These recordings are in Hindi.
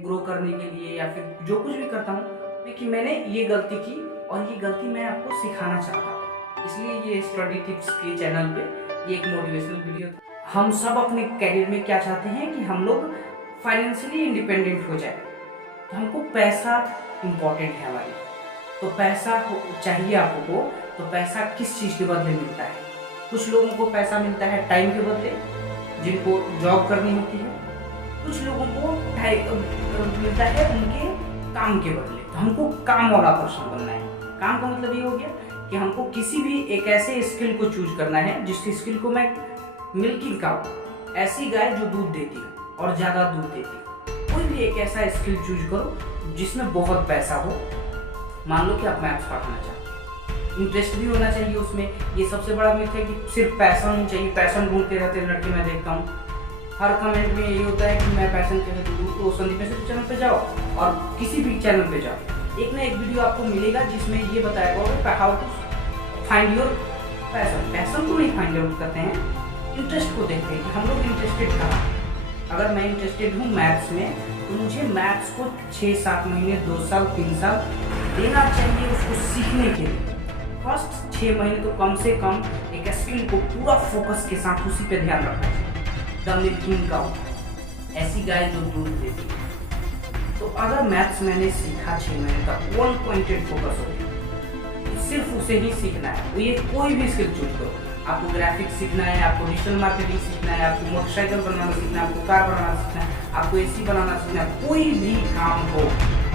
ग्रो करने के लिए या फिर जो कुछ भी करता हूँ मैं कि मैंने ये गलती की और ये गलती मैं आपको सिखाना चाहता हूँ। इसलिए ये स्टडी टिप्स के चैनल पे ये एक मोटिवेशनल वीडियो था। हम सब अपने करियर में क्या चाहते हैं कि हम लोग फाइनेंशियली इंडिपेंडेंट हो जाए, तो हमको पैसा इम्पोर्टेंट है हमारी। तो पैसा चाहिए आपको, तो पैसा किस चीज़ के बदले मिलता है? कुछ लोगों को पैसा मिलता है टाइम के बदले, जिनको जॉब करनी होती है। कुछ लोगों को मिलता है उनके काम के बदले। तो हमको काम वाला पर्सन बनना है। काम का मतलब ये हो गया कि हमको किसी भी एक ऐसे स्किल को चूज करना है जिस स्किल को मैं मिल्किंग काउ, ऐसी गाय जो दूध देती है और ज़्यादा दूध देती है। कोई भी एक ऐसा स्किल चूज करो जिसमें बहुत पैसा हो। मान लो कि आप मैथ्स पढ़ना चाहते हो, इंटरेस्ट भी होना चाहिए उसमें। ये सबसे बड़ा मिथ है कि सिर्फ पैशन होना चाहिए। पैशन ढूंढते रहते लड़के मैं देखता हूँ, हर कमेंट में यही होता है कि मैं पैशन के लिए तो संदीप मिश्र चैनल पे जाओ और किसी भी चैनल पे जाओ, एक ना एक वीडियो आपको मिलेगा जिसमें ये बताया होगा how to find your passion. Passion को नहीं फाइंड आउट करते हैं, इंटरेस्ट को देखते हैं कि हम लोग इंटरेस्टेड कहाँ। अगर मैं इंटरेस्टेड हूँ मैथ्स में, तो मुझे मैथ्स को 6-7 महीने, 2 साल, 3 साल देना चाहिए उसको सीखने के लिए। फर्स्ट 6 महीने तो कम से कम एक स्किल को पूरा फोकस के साथ उसी पे ध्यान रखना चाहिए। द मिल्किंग काउ, ऐसी गाय जो दूध देती है। तो अगर मैथ्स मैंने सीखा 6 महीने तक, 1 पॉइंटेड फोकस हो गया, तो सिर्फ उसे ही सीखना है। तो ये कोई भी स्किल चूज करो, आपको ग्राफिक्स सीखना है, आपको डिजिटल मार्केटिंग सीखना है, आपको मोटरसाइकिल बनाना सीखना है, आपको कार बनाना सीखना है, आपको एसी बनाना सीखना है, कोई भी काम हो,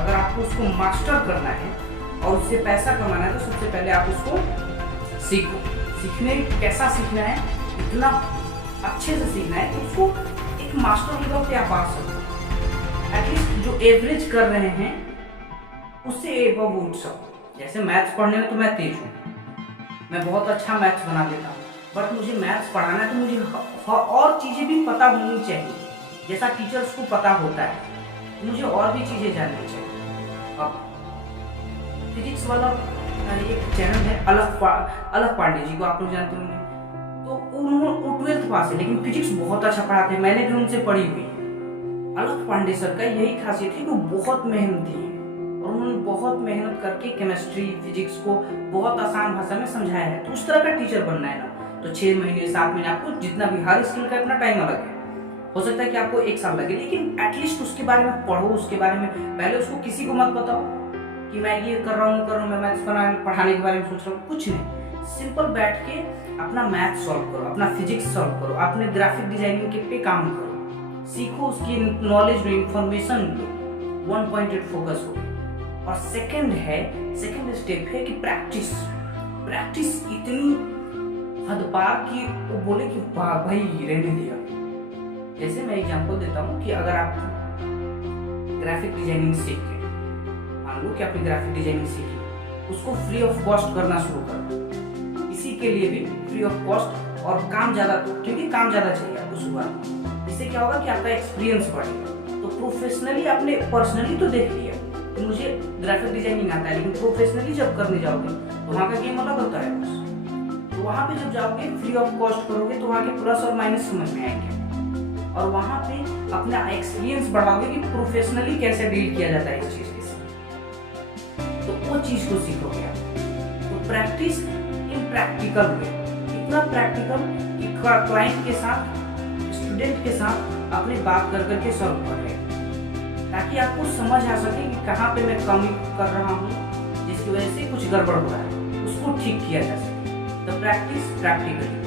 अगर आपको उसको मास्टर करना है और उससे पैसा कमाना है, तो सबसे पहले आप उसको सीखो। सीखने कैसा सीखना है, इतना अच्छे से सीखना है कि उसको एक मास्टर लेवल पे आप आ सको। एटलीस्ट जो एवरेज कर रहे हैं उससे एबव उठ सको। जैसे मैथ्स पढ़ने में तो मैं तेज हूँ, मैं बहुत अच्छा मैथ्स बना लेता हूँ, बट मुझे मैथ्स पढ़ाना है तो मुझे और चीज़ें भी पता होनी चाहिए। जैसा टीचर्स को पता होता है, मुझे और भी चीज़ें जाननी चाहिए। अब फिजिक्स वाला एक चैनल है अलग पांडे जी को, आप लोग जानते होंगे। तो वो 12th पास है, लेकिन फिजिक्स बहुत अच्छा पढ़ाते हैं, मैंने भी उनसे पढ़ी हुई है। अलग पांडे सर का यही खासियत है कि वो बहुत मेहनती है और उन्होंने बहुत मेहनत करके केमिस्ट्री फिजिक्स को बहुत आसान भाषा में समझाया है। तो उस तरह का टीचर बनना है ना, तो 6 महीने 7 महीने, आपको जितना भी, हर स्किल का अपना टाइम अलग है। हो सकता है कि आपको 1 साल लगे, लेकिन एटलीस्ट उसके बारे में पढ़ो, उसके बारे में पहले उसको किसी को मत बताओ कि मैं ये कर रहा हूँ, मैं मैथ्स पढ़ाने के बारे में सोच रहा हूँ। कुछ नहीं, सिंपल बैठ के अपना मैथ सॉल्व करो, अपना फिजिक्स सॉल्व करो, अपने ग्राफिक डिजाइनिंग के पे काम करो, सीखो, उसकी नॉलेज लो, इंफॉर्मेशन लो, 1 पॉइंटेड फोकस हो। और सेकंड स्टेप है कि प्रैक्टिस इतनी हद पार कि वो बोले कि भाई रहने दिया। जैसे मैं एग्जांपल देता हूँ कि अगर आप ग्राफिक डिजाइनिंग सीख के, मान लो कि आपने ग्राफिक डिजाइनिंग सीखी, उसको फ्री ऑफ कॉस्ट करना शुरू कर, इसी के लिए भी फ्री ऑफ कॉस्ट, और काम ज़्यादा, क्योंकि काम ज़्यादा चाहिए आपको शुरुआत। इससे क्या होगा कि आपका एक्सपीरियंस बढ़ेगा। तो प्रोफेशनली आपने पर्सनली तो देख लिया कि मुझे ग्राफिक डिजाइनिंग आता है, लेकिन प्रोफेशनली जब करने जाओगे तो वहाँ का गेम अलग होता है। तो वहाँ पे जब जाओगे, फ्री ऑफ कॉस्ट करोगे, तो वहाँ के प्लस और माइनस समझ में आएंगे और वहाँ पे अपना एक्सपीरियंस बढ़ाओगे कि प्रोफेशनली कैसे डील किया जाता है इस चीज़ के साथ। तो वो चीज़ को सीखोगे आप। तो प्रैक्टिस इन प्रैक्टिकल वे, इतना प्रैक्टिकल कि क्लाइंट के साथ, स्टूडेंट के साथ अपने बात कर करके सॉल्व कर रहे हैं, ताकि आपको समझ आ सके कि कहाँ पे मैं कमी कर रहा हूँ, जिसकी वजह से कुछ गड़बड़ हो रहा है, उसको ठीक किया जा सके। तो प्रैक्टिस प्रैक्टिकली।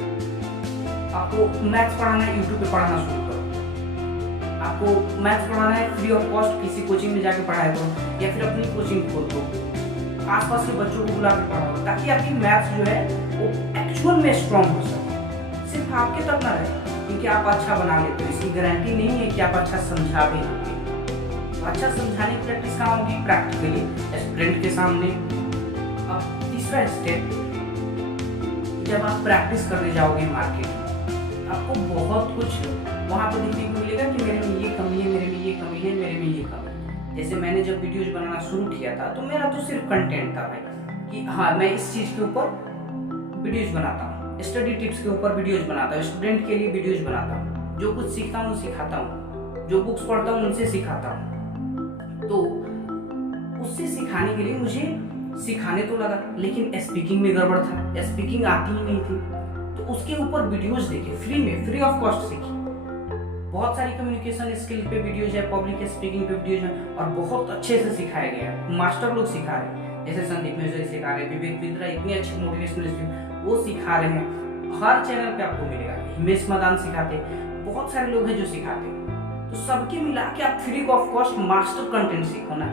आपको मैथ्स पढ़ाना है, यूट्यूब पे पढ़ाना शुरू करो। आपको मैथ्स पढ़ाना है, फ्री ऑफ कॉस्ट किसी कोचिंग में जाके पढ़ाया करो, या फिर अपनी कोचिंग खोल दो, आसपास के बच्चों को बुला के पढ़ाओ, ताकि आपकी मैथ्स जो है वो एक्चुअल में स्ट्रॉन्ग हो सके। सिर्फ आपके तक ना रहे क्योंकि आप अच्छा बना लेते हो, इसकी गारंटी नहीं है कि आप अच्छा समझा भी लोगे। तो अच्छा समझाने की प्रैक्टिस कहाँ होगी? प्रैक्टिकली, स्टूडेंट के सामने। अब तीसरा स्टेप, जब आप प्रैक्टिस करने जाओगे मार्केट में, आपको बहुत कुछ वहाँ पर देखने को मिलेगा कि मेरे में ये कमी है, मेरे में ये कमी है, मेरे में ये कमी है। जैसे मैंने जब वीडियोज बनाना शुरू किया था, तो मेरा तो सिर्फ कंटेंट था भाई कि हाँ मैं इस चीज़ के ऊपर वीडियोज बनाता हूँ, स्टडी टिप्स के ऊपर वीडियोज बनाता हूँ, स्टूडेंट के लिए वीडियोज बनाता हूँ, जो कुछ सीखता हूँ सिखाता हूँ, जो बुक्स पढ़ता हूँ उनसे सिखाता हूँ। तो उससे सिखाने के लिए मुझे सिखाने तो लगा, लेकिन स्पीकिंग में गड़बड़ था, स्पीकिंग आती ही नहीं थी। तो उसके ऊपर वीडियोस देखे, फ्री ऑफ कॉस्ट सीखी। बहुत सारी कम्युनिकेशन स्किल पे वीडियोज है, पब्लिक स्पीकिंग पे वीडियोज है, और बहुत अच्छे से सिखाया गया है। मास्टर लोग सिखा रहे हैं, जैसे संदीप मिश्रा सिखा रहे हैं, विवेक बिंद्रा, इतनी अच्छी मोटिवेशनल वो सिखा रहे हैं। हर चैनल पे आपको मिलेगा। हिमेश मदान सिखाते, बहुत सारे लोग हैं जो सिखाते। तो सबके मिला के आप free of cost master content सीखो ना।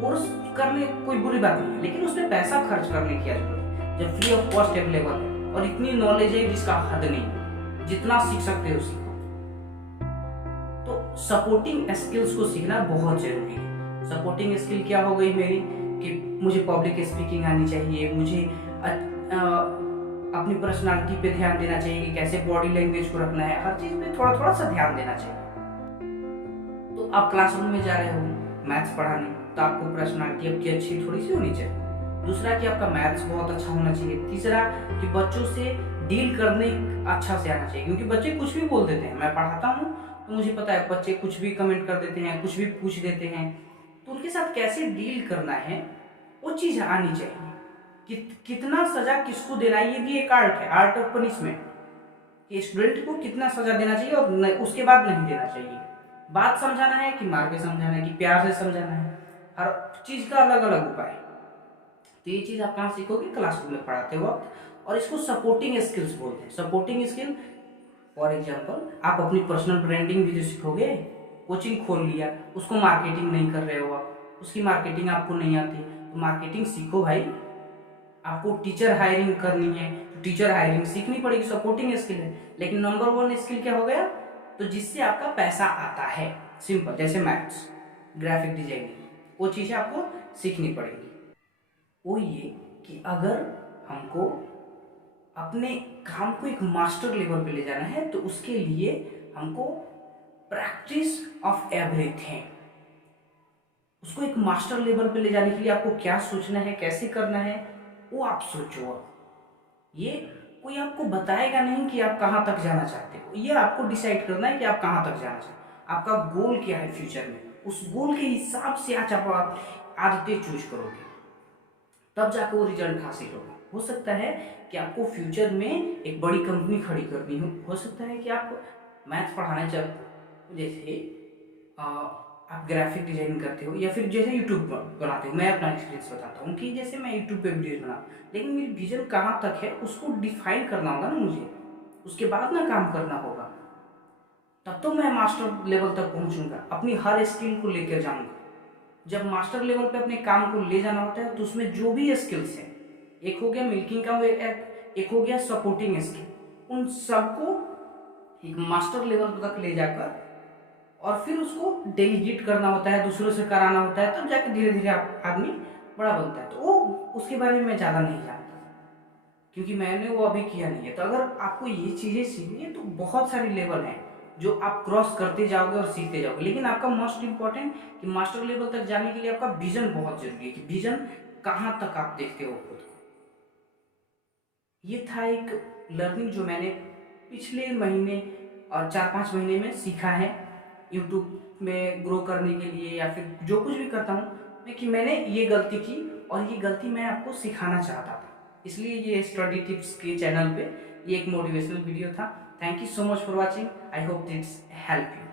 कोर्स करने कोई बुरी बात नहीं है, लेकिन उसमें पैसा खर्च करने की जरूरत है जब फ्री ऑफ कॉस्ट अवेलेबल है और इतनी नॉलेज है जिसका हद नहीं, जितना सीख सकते हो सीखो। तो सपोर्टिंग स्किल्स को सीखना बहुत जरूरी है। सपोर्टिंग स्किल क्या हो गई मेरी कि मुझे पब्लिक स्पीकिंग आनी चाहिए, मुझे अपनी पर्सनालिटी पे ध्यान देना चाहिए कि कैसे बॉडी लैंग्वेज को रखना है, हर चीज पे थोड़ा थोड़ा सा ध्यान देना चाहिए। तो आप क्लासरूम में जा रहे हो मैथ्स पढ़ाने, तो आपको पर्सनालिटी आपकी अच्छी थोड़ी सी होनी चाहिए। दूसरा कि आपका मैथ्स बहुत अच्छा होना चाहिए। तीसरा कि बच्चों से डील करने अच्छा से आना चाहिए, क्योंकि बच्चे कुछ भी बोल देते हैं। मैं पढ़ाता हूँ तो मुझे पता है बच्चे कुछ भी कमेंट कर देते हैं, कुछ भी पूछ देते हैं, तो उनके साथ कैसे डील करना है वो चीज आनी चाहिए। कितना सजा किसको देना है, ये भी एक आर्ट है, आर्ट ऑफ पनिशमेंट, कि स्टूडेंट को कितना सजा देना चाहिए और उसके बाद नहीं देना चाहिए। बात समझाना है कि मार के समझाना है कि प्यार से समझाना है, हर चीज का अलग अलग उपाय। तो ये चीज आप कहाँ सीखोगे? क्लासरूम में पढ़ाते वक्त। और इसको सपोर्टिंग स्किल्स बोलते हैं। सपोर्टिंग स्किल फॉर एग्जाम्पल, आप अपनी पर्सनल ब्रांडिंग भी तो सीखोगे। कोचिंग खोल लिया, उसको मार्केटिंग नहीं कर रहे हो आप, उसकी मार्केटिंग आपको नहीं आती, तो मार्केटिंग सीखो भाई। आपको टीचर हायरिंग करनी है तो टीचर हायरिंग सीखनी पड़ेगी, सपोर्टिंग स्किल है। लेकिन नंबर 1 स्किल क्या हो गया? तो जिससे आपका पैसा आता है, सिंपल, जैसे मैथ्स, ग्राफिक डिजाइनिंग, वो चीजें आपको सीखनी पड़ेगी। वो ये कि अगर हमको अपने काम को एक मास्टर लेवल पे ले जाना है तो उसके लिए हमको प्रैक्टिस ऑफ एवरीथिंग, उसको एक मास्टर लेवल पे ले जाने के लिए आपको क्या सोचना है, कैसे करना है, वो आप सोचो। ये कोई आपको बताएगा नहीं कि आप कहाँ तक जाना चाहते हो, ये आपको डिसाइड करना है कि आप कहाँ तक जाना चाहते हो, आपका गोल क्या है फ्यूचर में। उस गोल के हिसाब से आज आप आदतें चूज करोगे, तब जाकर वो रिजल्ट हासिल होगा। हो सकता है कि आपको फ्यूचर में एक बड़ी कंपनी खड़ी करनी हो सकता है कि आप मैथ्स पढ़ाने जैसे आप ग्राफिक डिजाइनिंग करते हो, या फिर जैसे यूट्यूब बनाते हो। मैं अपना एक्सपीरियंस बताता हूँ कि जैसे मैं यूट्यूब पे वीडियोज बना, लेकिन मेरी विजन कहाँ तक है उसको डिफाइन करना होगा ना मुझे, उसके बाद ना काम करना होगा, तब तो मैं मास्टर लेवल तक पहुँचूंगा, अपनी हर स्किल को लेकर जाऊँगा। जब मास्टर लेवल पे अपने काम को ले जाना होता है तो उसमें जो भी स्किल्स है, एक हो गया मिल्किंग का, एक हो गया सपोर्टिंग स्किल, उन सबको एक मास्टर लेवल तक ले जाकर और फिर उसको डेलीगेट करना होता है, दूसरों से कराना होता है, तब जाकर धीरे धीरे आदमी बड़ा बनता है। तो वो उसके बारे में मैं ज़्यादा नहीं जानता क्योंकि मैंने वो अभी किया नहीं है। तो अगर आपको ये चीज़ें सीखनी है तो बहुत सारी लेवल हैं जो आप क्रॉस करते जाओगे और सीखते जाओगे। लेकिन आपका मोस्ट इम्पॉर्टेंट कि मास्टर लेवल तक जाने के लिए आपका विजन बहुत जरूरी है, कि विजन कहाँ तक आप देखते हो खुद को। ये था एक लर्निंग जो मैंने पिछले महीने और 4-5 महीने में सीखा है यूट्यूब में ग्रो करने के लिए, या फिर जो कुछ भी करता हूँ मैं, कि मैंने ये गलती की और ये गलती मैं आपको सिखाना चाहता था। इसलिए ये स्टडी टिप्स के चैनल पे ये एक मोटिवेशनल वीडियो था। Thank you so much for watching. I hope this help you.